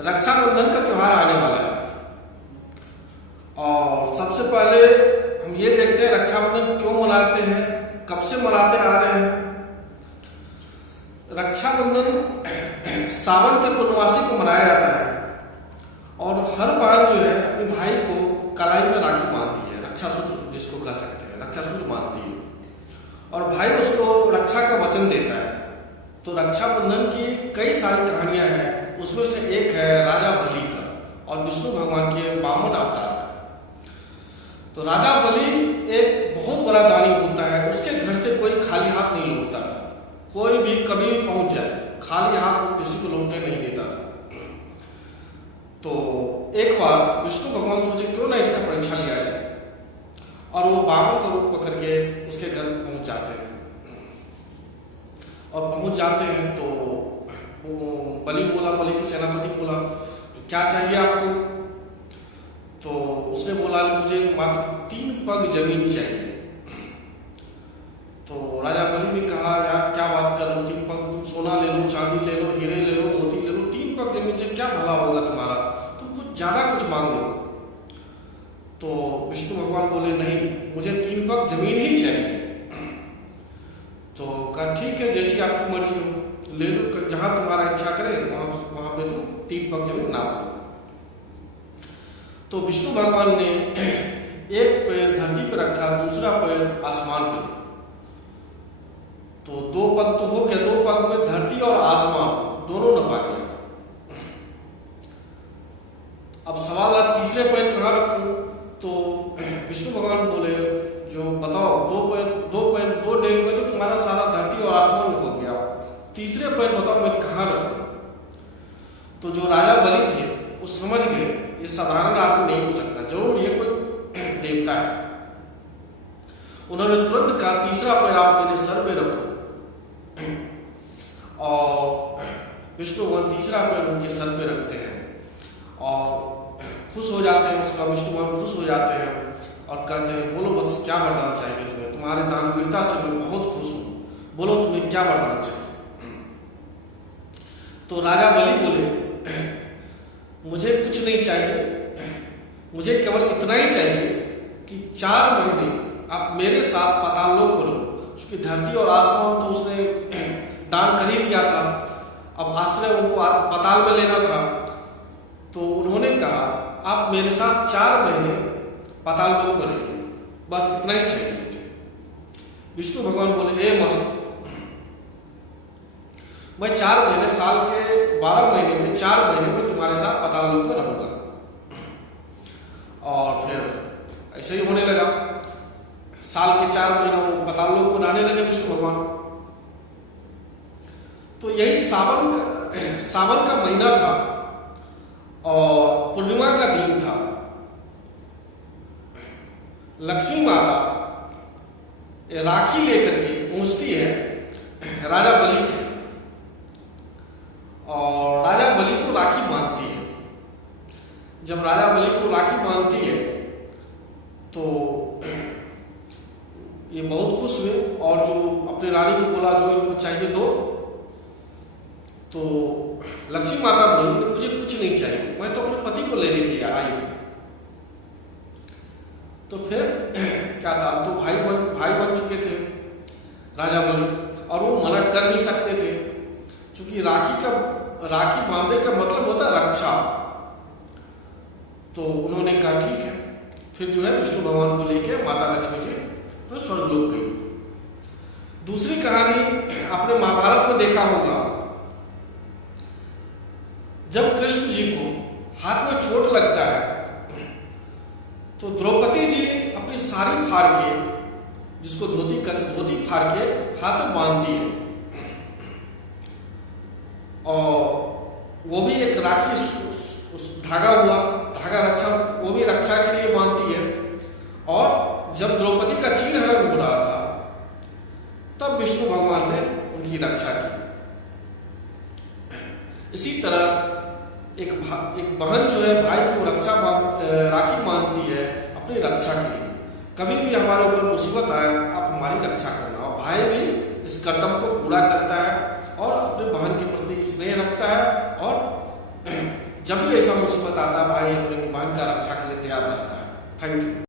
रक्षाबंधन का त्योहार आने वाला है और सबसे पहले हम ये देखते हैं रक्षाबंधन क्यों मनाते हैं, कब से मनाते आ रहे हैं। रक्षाबंधन सावन के पूर्णमासी को मनाया जाता है और हर बहन जो है अपने भाई को कलाई में राखी बांधती है, रक्षा सूत्र जिसको कह सकते हैं, रक्षा सूत्र बांधती है और भाई उसको रक्षा का वचन देता है। तो रक्षाबंधन की कई सारी कहानियां हैं, उसमें से एक है राजा बलि का और विष्णु भगवान के वामन अवतार का। तो राजा बलि एक बहुत बड़ा दानी होता है, उसके घर से कोई खाली हाथ नहीं लौटता था। कोई भी कभी पहुंच जाए खाली हाथ वो किसी को लौटने नहीं देता था। तो एक बार विष्णु भगवान सोचे क्यों ना इसका परीक्षा लिया जाए और वो वामन का रूप पकड़ के उसके घर पहुंच जाते हैं और पहुंच जाते हैं तो बलि की सेनापति बोला तो क्या चाहिए आपको। तो उसने बोला मुझे मात्र 3 पग जमीन चाहिए। तो राजा बलि ने कहा यार क्या बात कर रहे हो, 3 पग, तुम सोना ले लो, चांदी ले लो, हीरे ले लो, मोती ले लो, 3 पग जमीन से क्या भला होगा तुम्हारा, तुम कुछ ज्यादा कुछ मांग लो। तो विष्णु भगवान बोले नहीं, मुझे 3 पग जमीन ही चाहिए। तो कहा ठीक है जैसी आपकी मर्जी हो, ले लो, जहां तुम्हारा इच्छा करे वहां पे तुम 3 पग जमीन नाप लो। तो विष्णु भगवान ने एक पैर धरती पर रखा, दूसरा पैर आसमान पे। तो 2 पग तो हो गया, 2 पग में धरती और आसमान दोनों नपा गया। अब सवाल है तीसरे पैर कहाँ रखूं। तो विष्णु भगवान बोले जो बताओ, 2 डेग में तो तुम्हारा सारा धरती और आसमान हो गया, तीसरे पैर बताओ मैं कहाँ रखूं। तो जो राजा बलि थे वो समझ गए ये साधारण आदमी नहीं हो सकता, जरूर ये कोई देवता है। उन्होंने तुरंत कहा तीसरा पैर आप मेरे सर पे रखो और विष्णु भगवान तीसरा पैर उनके सर पे रखते हैं और खुश हो जाते हैं। उसका विष्णु भगवान खुश हो जाते हैं और कहते हैं बोलो बस क्या वरदान चाहिए तुम्हें, तुम्हारे दानवीरता से मैं बहुत खुश हूं, बोलो तुम्हें क्या वरदान चाहिए। तो राजा बलि बोले मुझे कुछ नहीं चाहिए, मुझे केवल इतना ही चाहिए कि 4 महीने आप मेरे साथ पाताल लोक को रहो। क्योंकि धरती और आसमान तो उसने दान कर ही दिया था, अब आश्रय उनको पाताल में लेना था। तो उन्होंने कहा आप मेरे साथ 4 महीने पाताल लोक में रहिए, बस इतना ही चाहिए मुझे। विष्णु भगवान बोले ए मस्त, मैं 4 महीने, साल के 12 महीने में 4 महीने में तुम्हारे साथ पाताल लोक में रहूंगा। और फिर ऐसे ही होने लगा, साल के 4 महीना वो पाताल लोक में आने लगे विष्णु भगवान। तो यही सावन का महीना था और पूर्णिमा का दिन था। लक्ष्मी माता राखी लेकर के पहुंचती है राजा बलि के और राजा बलि को राखी बांधती है। जब राजा बलि को राखी बांधती है तो ये बहुत खुश हुए और जो अपने रानी को बोला जो इनको चाहिए दो। तो लक्ष्मी माता बोली मुझे कुछ नहीं चाहिए, मैं तो अपने पति को लेने के लिए आई हूं। तो फिर क्या था, तो भाई बन चुके थे राजा बलि और वो मना कर नहीं सकते थे, क्योंकि राखी बांधने का मतलब होता है रक्षा। तो उन्होंने कहा ठीक है। फिर जो है विष्णु भगवान को लेकर माता लक्ष्मी जी तो स्वर्गलोक गई। दूसरी कहानी आपने महाभारत में देखा होगा, जब कृष्ण जी को हाथ में चोट लगता है तो द्रौपदी जी अपनी साड़ी फाड़ के, जिसको धोती कहते, धोती फाड़ के हाथ में बांधती है और वो भी एक राखी उस धागा रक्षा, वो भी रक्षा के लिए बांधती है। और जब द्रौपदी का चीरहरण हो रहा था तब विष्णु भगवान ने उनकी रक्षा की। इसी तरह एक बहन जो है भाई को राखी बांधती है अपनी रक्षा के लिए। कभी भी हमारे ऊपर मुसीबत आए आप हमारी रक्षा करना, और भाई भी इस कर्तव्य को पूरा करता है और अपने बहन के प्रति स्नेह रखता है और जब भी ऐसा मुसीबत आता है भाई अपनी बहन का रक्षा के लिए तैयार रहता है। Thank you.